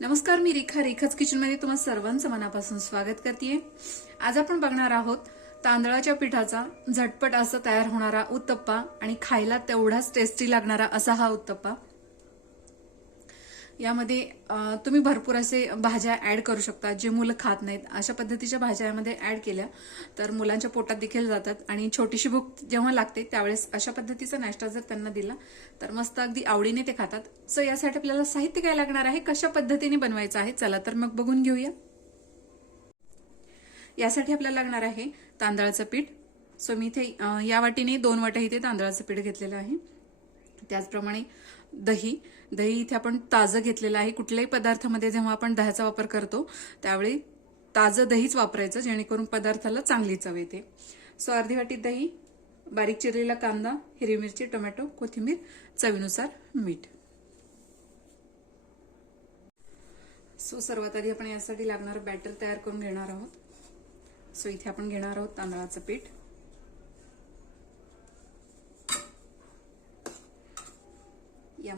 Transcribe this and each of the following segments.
नमस्कार मी रेखा रेखाच किचनमध्ये तुम्हाला सर्वांचं मनापासून स्वागत करते आज आपण बघणार आहोत तांदळाच्या पिठाचा झटपट असं तयार होणारा उत्तप्पा आणि खायला तेवढाच टेस्टी लागणारा असा हा उत्तप्पा. यामध्ये तुम्ही भरपूर असे भाज्या ॲड करू शकता जे मुलं खात नाहीत. अशा पद्धतीच्या भाज्या यामध्ये ॲड केल्या तर मुलांच्या पोटात देखील जातात आणि छोटीशी भूक जेव्हा लागते त्यावेळेस अशा पद्धतीचा नाश्ता जर त्यांना दिला तर मस्त अगदी आवडीने ते खातात. सो यासाठी आपल्याला साहित्य काय लागणार आहे? कशा पद्धतीने बनवायचं आहे? चला तर मग बघून घेऊया. यासाठी आपल्याला लागणार आहे तांदळाचं पीठ. सो मी इथे या वाटीने दोन वाट्या इथे तांदळाचं पीठ घेतलेलं आहे. त्याचप्रमाणे दही. दही इथे आपण ताजं घेतलेलं आहे. कुठल्याही पदार्थामध्ये जेव्हा आपण दह्याचा वापर करतो त्यावेळी ताजं दहीच वापरायचं जेणेकरून पदार्थाला चांगली चव येते. सो अर्धी वाटी दही बारीक चिरलेला कांदा हिरवी मिरची टोमॅटो कोथिंबीर चवीनुसार मीठ. सो सर्वात आधी आपण यासाठी लागणारं बॅटर तयार करून घेणार आहोत. सो इथे आपण घेणार आहोत तांदळाचं पीठ.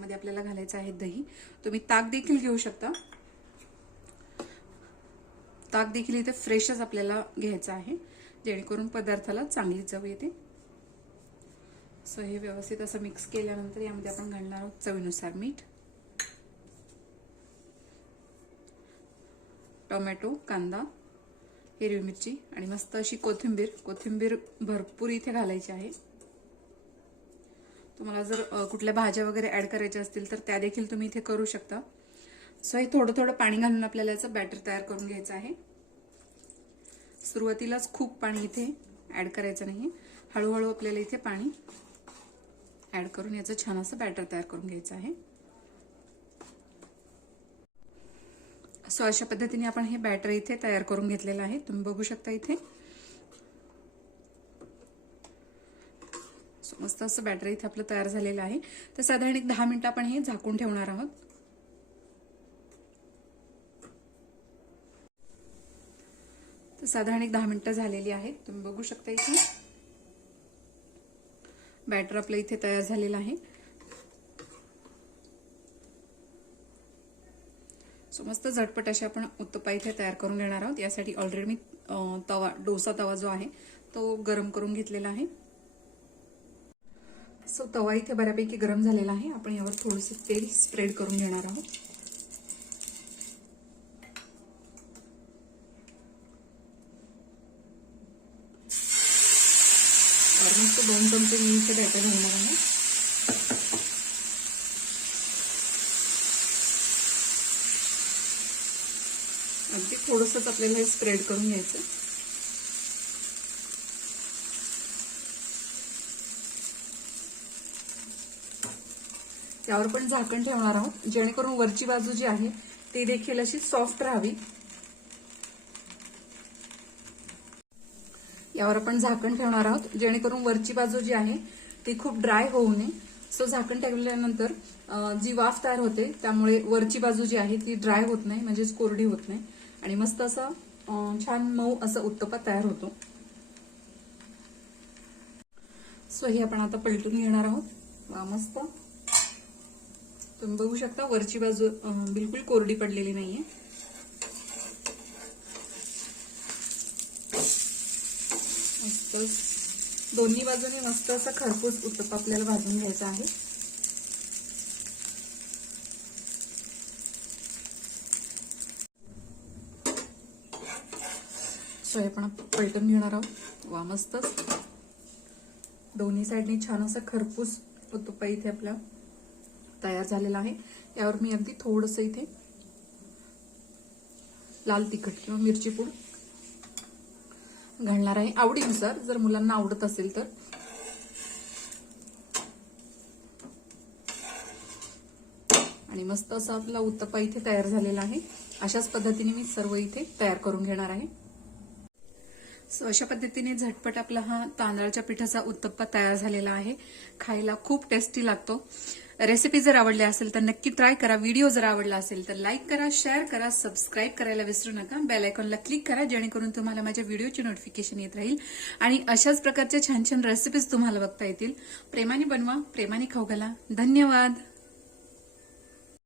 यामध्ये आपल्याला घालायचं आहे दही. तुम्ही ताक देखील घेऊ शकता. ताक देखील इथे फ्रेशच आपल्याला घ्यायचं आहे. जेणेकरून पदार्थाला चांगली चव येते. सो हे व्यवस्थित असं मिक्स केल्यानंतर यामध्ये आपण घालणार आहोत चवीनुसार मीठ. टोमॅटो कांदा हिरवी मिरची आणि मस्त अशी कोथिंबीर. कोथिंबीर भरपूर इथे घालायची आहे. तुम्हाला जर कुठल्या भाज्या वगैरे ऍड करायच्या असतील तर त्या देखील तुम्ही इथे करू शकता. सो हे थोडं थोडं पाणी घालून आपल्याला याचं बॅटर तयार करून घ्यायचं आहे. सुरुवातीलाच खूप पाणी इथे ऍड करायचं नाही हळूहळू आपल्याला इथे पाणी ऍड करून याचं छान असं बॅटर तयार करून घ्यायचं आहे. सो अशा पद्धतीने आपण हे बॅटर इथे तयार करून घेतलेलं आहे. तुम्ही बघू शकता इथे सो मस्त असं बॅटर इथे आपलं तयार झालेलं आहे. तर साधारण एक दहा मिनिटं आपण हे झाकून ठेवणार आहोत. तर साधारण एक दहा मिनिटं झालेली आहेत तुम्ही बघू शकता इथे. बॅटर आपलं इथे तयार झालेलं आहे. सो मस्त झटपट असे आपण उत्तपा इथे तयार करून घेणार आहोत. यासाठी ऑलरेडी मी तवा डोसा तवा जो आहे तो गरम करून घेतलेला आहे. सो तवा इथे बऱ्यापैकी गरम झालेला आहे. आपण यावर थोडंसं तेल स्प्रेड करून घेणार आहोत. ऑलमोस्ट दोन चमचे मी इथे बॅटर घालणार आहे. अगदी थोडंसंच आपल्याला हे स्प्रेड करून घ्यायचं त्यावर पण झाकण ठेवणार आहोत जेणेकरून वरची बाजू जी आहे ती देखील अशी सॉफ्ट राहावी. यावर आपण झाकण ठेवणार आहोत जेणेकरून वरची बाजू जी आहे ती खूप ड्राय होऊ नये. सो झाकण ठेवल्यानंतर जी वाफ तयार होते त्यामुळे वरची बाजू जी आहे ती ड्राय होत नाही म्हणजेच कोरडी होत नाही. आणि मस्त असं छान मऊ असं उत्तपा तयार होतो. सो हे आपण आता पलटून घेणार आहोत. मस्त. तुम्ही बघू शकता वरची बाजू बिलकुल कोरडी पडलेली नाहीये. मस्त. दोन्ही बाजूने मस्त असा खरपूस उत्तप आपल्याला भाजून घ्यायचा आहे. सो हे आपण पलटून घेणार आहोत. वा मस्तच. दोन्ही साईडने छान असं खरपूस उत्तप्पा इथे आपला. तयार झालेला आहे. यावर मी अगदी थोडंसं इथे लाल तिखट किंवा मिरची पूड घालणार आहे. आवडीनुसार जर मुलांना आवडत असेल तर. आणि मस्त असा आपला उत्तपा इथे तयार झालेला आहे. अशाच पद्धतीने मी सर्व इथे तयार करून घेणार आहे. सो अशा पद्धतीने झटपट आपला हा तांदळाच्या पिठाचा उत्तप्पा तयार झालेला आहे. खायला खूप टेस्टी लागतो. रेसिपी जर आवडली असेल तर नक्की ट्राय करा. व्हिडिओ जर आवडला असेल तर लाईक करा शेअर करा सबस्क्राईब करायला विसरू नका. बेल आयकॉनला क्लिक करा जेणेकरून तुम्हाला माझ्या व्हिडिओची नोटिफिकेशन येत राहील. आणि अशाच प्रकारच्या छान छान रेसिपीज तुम्हाला बघता येतील. प्रेमाने बनवा प्रेमाने खाऊ घाला. धन्यवाद!